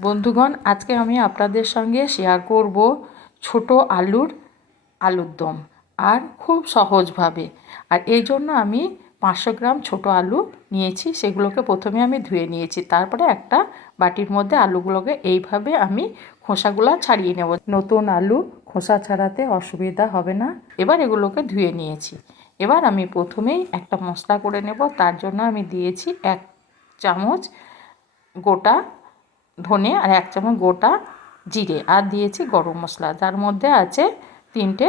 বন্ধুগণ, আজকে আমি আপনাদের সঙ্গে শেয়ার করব ছোট আলুর আলুর দম, আর খুব সহজভাবে। আর এই জন্য আমি পাঁচশো গ্রাম ছোট আলু নিয়েছি, সেগুলোকে প্রথমে আমি ধুয়ে নিয়েছি। তারপরে একটা বাটির মধ্যে আলুগুলোকে এইভাবে আমি খোসাগুলো ছাড়িয়ে নেব। নতুন আলু খোসা ছাড়াতে অসুবিধা হবে না। এবার এগুলোকে ধুয়ে নিয়েছি। এবার আমি প্রথমেই একটা মশলা করে নেব। তার জন্য আমি দিয়েছি এক চামচ গোটা ধনে আর এক চামচ গোটা জিরে আর দিয়েছি গরম মশলা। যার মধ্যে আছে তিনটে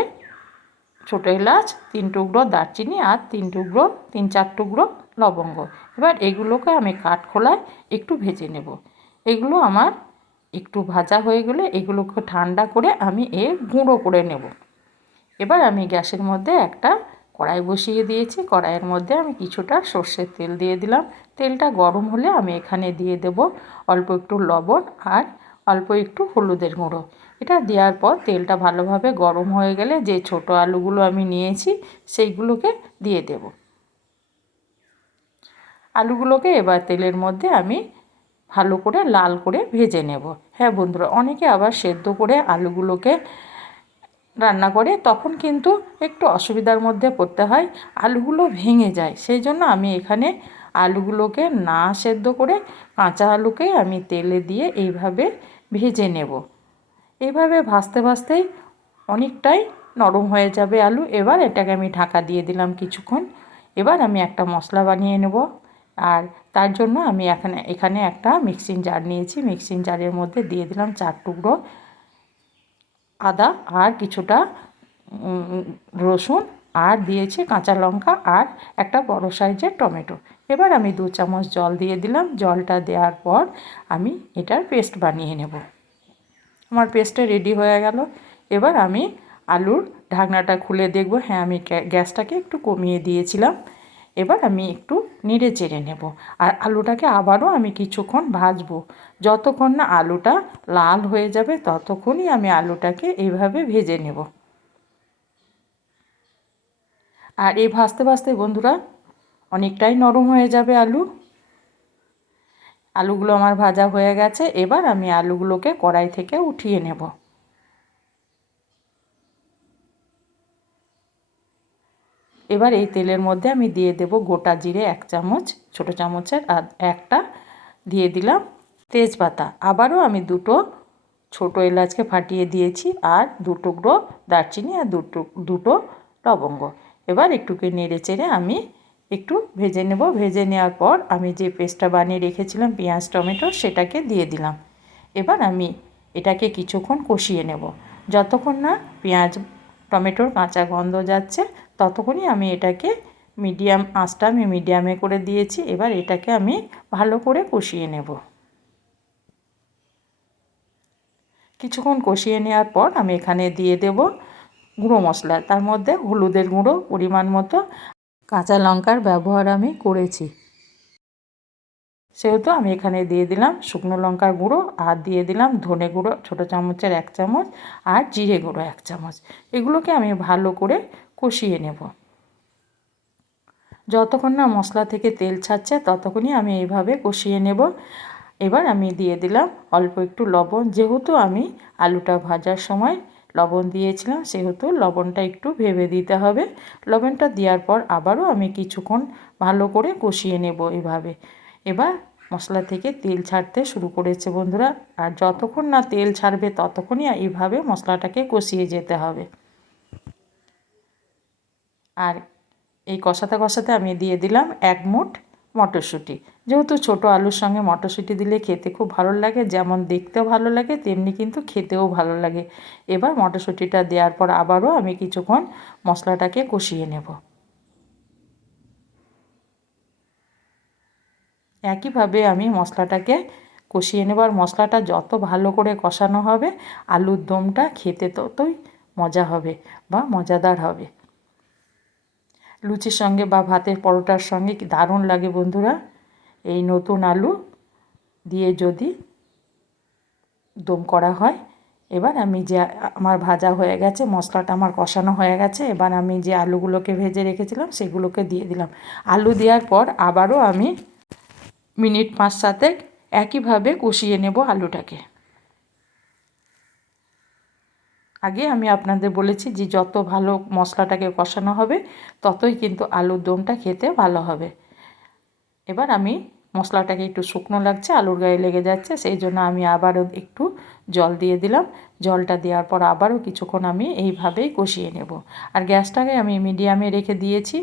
ছোটো এলাচ, তিন টুকরো দারচিনি আর তিন টুকরো, তিন চার টুকরো লবঙ্গ। এবার এগুলোকে আমি কাঠখোলায় একটু ভেজে নেব। এগুলো আমার একটু ভাজা হয়ে গেলে এগুলোকে ঠান্ডা করে আমি এ গুঁড়ো করে নেব। এবার আমি গ্যাসের মধ্যে একটা কড়াই বসিয়ে দিয়েছি। কড়াইয়ের মধ্যে আমি কিছুটা সর্ষের তেল দিয়ে দিলাম। তেলটা গরম হলে আমি এখানে দিয়ে দেব অল্প একটু লবণ আর অল্প একটু হলুদের গুঁড়ো। এটা দেওয়ার পর তেলটা ভালোভাবে গরম হয়ে গেলে যে ছোট আলুগুলো আমি নিয়েছি সেইগুলোকে দিয়ে দেব। আলুগুলোকে এবার তেলের মধ্যে আমি ভালো করে লাল করে ভেজে নেব। হ্যাঁ বন্ধুরা, অনেকে আবার সেদ্ধ করে আলুগুলোকে রান্না করে, তখন কিন্তু একটু অসুবিধার মধ্যে পড়তে হয়, আলুগুলো ভেঙে যায়। সেই জন্য আমি এখানে আলুগুলোকে না সেদ্ধ করে কাঁচা আলুকে আমি তেলে দিয়ে এইভাবে ভেজে নেব। এইভাবে ভাজতে ভাজতেই অনেকটাই নরম হয়ে যাবে আলু। এবার এটাকে আমি ঢাকা দিয়ে দিলাম কিছুক্ষণ। এবার আমি একটা মশলা বানিয়ে নেব। আর তার জন্য আমি এখানে এখানে একটা মিক্সিং জার নিয়েছি। মিক্সিং জারের মধ্যে দিয়ে দিলাম চার টুকরো আদা আর কিছুটা রসুন আর দিয়েছি কাঁচা লঙ্কা আর একটা বড় সাইজের টমেটো। এবার আমি দু চামচ জল দিয়ে দিলাম। জলটা দেওয়ার পর আমি এটার পেস্ট বানিয়ে নেব। আমার পেস্টটা রেডি হয়ে গেল। এবার আমি আলুর ঢাকনাটা খুলে দেখব। হ্যাঁ আমি গ্যাসটাকে একটু কমিয়ে দিয়েছিলাম। এবার আমি একটু নেড়ে চেড়ে নেব। আর আলুটাকে আবারও আমি কিছুক্ষণ ভাজবো। যতক্ষণ না আলুটা লাল হয়ে যাবে, ততক্ষণই আমি আলুটাকে এইভাবে ভেজে নেব। আর এই ভাজতে ভাজতে বন্ধুরা, অনেকটাই নরম হয়ে যাবে আলু। আলুগুলো আমার ভাজা হয়ে গেছে। এবার আমি আলুগুলোকে কড়াই থেকে উঠিয়ে নেব। এবার এই তেলের মধ্যে আমি দিয়ে দেব গোটা জিরে এক চামচ, ছোটো চামচের আর একটা দিয়ে দিলাম তেজপাতা। আবারও আমি দুটো ছোটো এলাচকে ফাটিয়ে দিয়েছি আর দু টুকরো দারচিনি আর দুটো দুটো লবঙ্গ। এবার একটুকে নেড়ে চেড়ে আমি একটু ভেজে নেব। ভেজে নেওয়ার পর আমি যে পেস্টটা বানিয়ে রেখেছিলাম পেঁয়াজ, টমেটো, সেটাকে দিয়ে দিলাম। এবার আমি এটাকে কিছুক্ষণ কষিয়ে নেব। যতক্ষণ না পেঁয়াজ, টমেটোর কাঁচা গন্ধ যাচ্ছে ততক্ষণই আমি এটাকে মিডিয়াম আঁচটা আমি মিডিয়ামে করে দিয়েছি। এবার এটাকে আমি ভালো করে কষিয়ে নেব। কিছুক্ষণ কষিয়ে নেওয়ার পর আমি এখানে দিয়ে দেব গুঁড়ো মশলা। তার মধ্যে হলুদের গুঁড়ো পরিমাণ মতো কাঁচা লঙ্কার ব্যবহার আমি করেছি। সেহেতু আমি এখানে দিয়ে দিলাম শুকনো লঙ্কার গুঁড়ো আর দিয়ে দিলাম ধনে গুঁড়ো, ছোটো চামচের এক চামচ আর জিরে গুঁড়ো এক চামচ। এগুলোকে আমি ভালো করে কষিয়ে নেব। যতক্ষণ না মশলা থেকে তেল ছাড়ছে, ততক্ষণই আমি এইভাবে কষিয়ে নেব। এবার আমি দিয়ে দিলাম অল্প একটু লবণ। যেহেতু আমি আলুটা ভাজার সময় লবণ দিয়েছিলাম, সেহেতু লবণটা একটু ভেবে দিতে হবে। লবণটা দেওয়ার পর আবারও আমি কিছুক্ষণ ভালো করে কষিয়ে নেব এভাবে। এবার মশলা থেকে তেল ছাড়তে শুরু করেছে বন্ধুরা। আর যতক্ষণ না তেল ছাড়বে, ততক্ষণই এইভাবে মশলাটাকে কষিয়ে যেতে হবে। আর এই কষাতে কষাতে আমি দিয়ে দিলাম এক মুঠ মটরশুঁটি। যেহেতু ছোট আলুর সঙ্গে মটরশুঁটি দিলে খেতে খুব ভালো লাগে, যেমন দেখতেও ভালো লাগে, তেমনি কিন্তু খেতেও ভালো লাগে। এবার মটরশুঁটিটা দেওয়ার পর আবারও আমি কিছুক্ষণ মশলাটাকে কষিয়ে নেব। একইভাবে আমি মশলাটাকে কষিয়ে নেবার মশলাটা যত ভালো করে কষানো হবে, আলুর দমটা খেতে ততই মজা হবে বা মজাদার হবে। লুচির সঙ্গে বা ভাতের পরোটার সঙ্গে দারুণ লাগে বন্ধুরা? এই নতুন আলু দিয়ে যদি দম করা হয়, এবার আমি যে আমার ভাজা হয়ে গেছে, মশলাটা আমার কষানো হয়ে গেছে, এবার আমি যে আলুগুলোকে ভেজে রেখেছিলাম, সেগুলোকে দিয়ে দিলাম। আলু দেওয়ার পর আবারও আমি মিনিট পাঁচ সাতেক একইভাবে কষিয়ে নেব আলুটাকে। আগে আমি আপনাদের বলেছি যে যত ভালো মশলাটাকে কষানো হবে, ততই কিন্তু আলুর দমটা খেতে ভালো হবে। এবার আমি মশলাটাকে একটু শুকনো লাগছে, আলুর গায়ে লেগে যাচ্ছে, সেই জন্য আমি আবারও একটু জল দিয়ে দিলাম। জলটা দেওয়ার পর আবারও কিছুক্ষণ আমি এইভাবেই কষিয়ে নেব। আর গ্যাসটাকে আমি মিডিয়ামে রেখে দিয়েছি।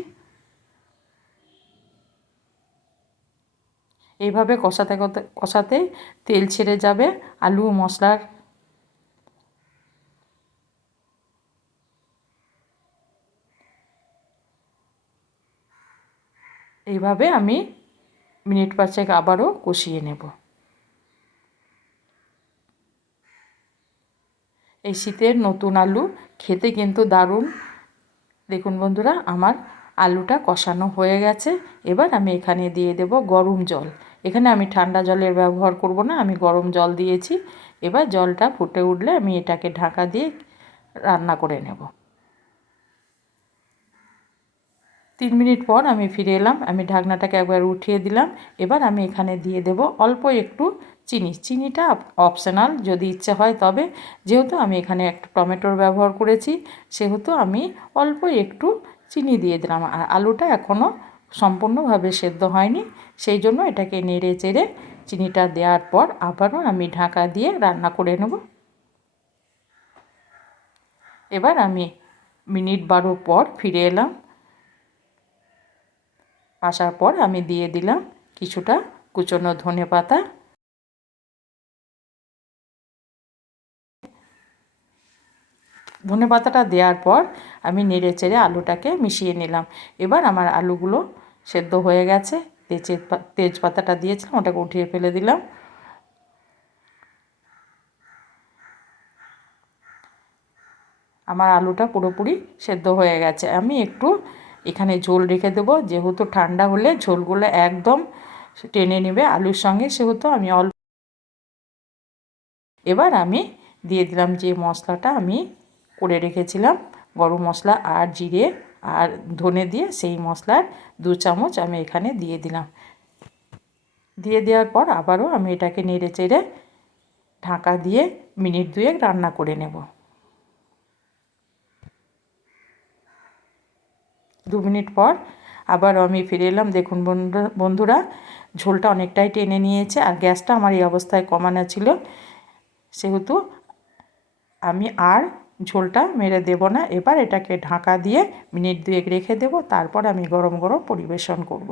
এইভাবে কষাতে কষাতে তেল ছেড়ে যাবে, আলু, মশলার এইভাবে আমি মিনিট পাঁচেক আবারও কষিয়ে নেব। এই শীতের নতুন আলু খেতে কিন্তু দারুণ। দেখুন বন্ধুরা, আমার আলুটা কষানো হয়ে গেছে। এবার আমি এখানে দিয়ে দেব গরম জল। এখানে আমি ঠান্ডা জলের ব্যবহার করব না, আমি গরম জল দিয়েছি। এবার জলটা ফুটে উঠলে আমি এটাকে ঢাকা দিয়ে রান্না করে নেব। তিন মিনিট পর আমি ফিরে এলাম, আমি ঢাকনাটাকে একবার উঠিয়ে দিলাম, এবার আমি এখানে দিয়ে দেব অল্প একটু চিনি। চিনিটা অপশনাল যদি ইচ্ছে হয় তবে। যেহেতু আমি এখানে একটু টমেটোর ব্যবহার করেছি, সেহেতু আমি অল্প একটু চিনি দিয়ে দিলাম। আর আলুটা এখনও সম্পূর্ণভাবে সেদ্ধ হয়নি, সেই জন্য এটাকে নেড়ে চেড়ে চিনিটা দেওয়ার পর আবারও আমি ঢাকা দিয়ে রান্না করে নেব। এবার আমি মিনিট বারো পর ফিরে এলাম। আসার পর আমি দিয়ে দিলাম কিছুটা কুচনো ধনে পাতা। ধনে পাতাটা দেওয়ার পর আমি নেড়ে চেড়ে আলুটাকে মিশিয়ে নিলাম। এবার আমার আলুগুলো সেদ্ধ হয়ে গেছে। তেজে তেজপাতাটা দিয়েছিলাম, ওটাকে উঠিয়ে ফেলে দিলাম। আমার আলুটা পুরোপুরি সেদ্ধ হয়ে গেছে। আমি একটু এখানে ঝোল রেখে দেবো। যেহেতু ঠান্ডা হলে ঝোলগুলো একদম টেনে নেবে আলুর সঙ্গে, সেহেতু আমি অল্প এবার আমি দিয়ে দিলাম যে মশলাটা আমি করে রেখেছিলাম, গরম মশলা আর জিরে আর ধনে দিয়ে সেই মশলার দু চামচ আমি এখানে দিয়ে দিলাম। দিয়ে দেওয়ার পর আবারও আমি এটাকে নেড়ে চেড়ে ঢাকা দিয়ে মিনিট দুয়েক রান্না করে নেব। দু মিনিট পর আবার আমি ফিরে এলাম। দেখুন বন্ধুরা ঝোলটা অনেকটাই টেনে নিয়েছে আর গ্যাসটা আমার এই অবস্থায় কমানো ছিল। সেহেতু আমি আর ঝোলটা মেরে দেব না। এবার এটাকে ঢাকা দিয়ে মিনিট দুয়েক রেখে দেব। তারপর আমি গরম গরম পরিবেশন করব।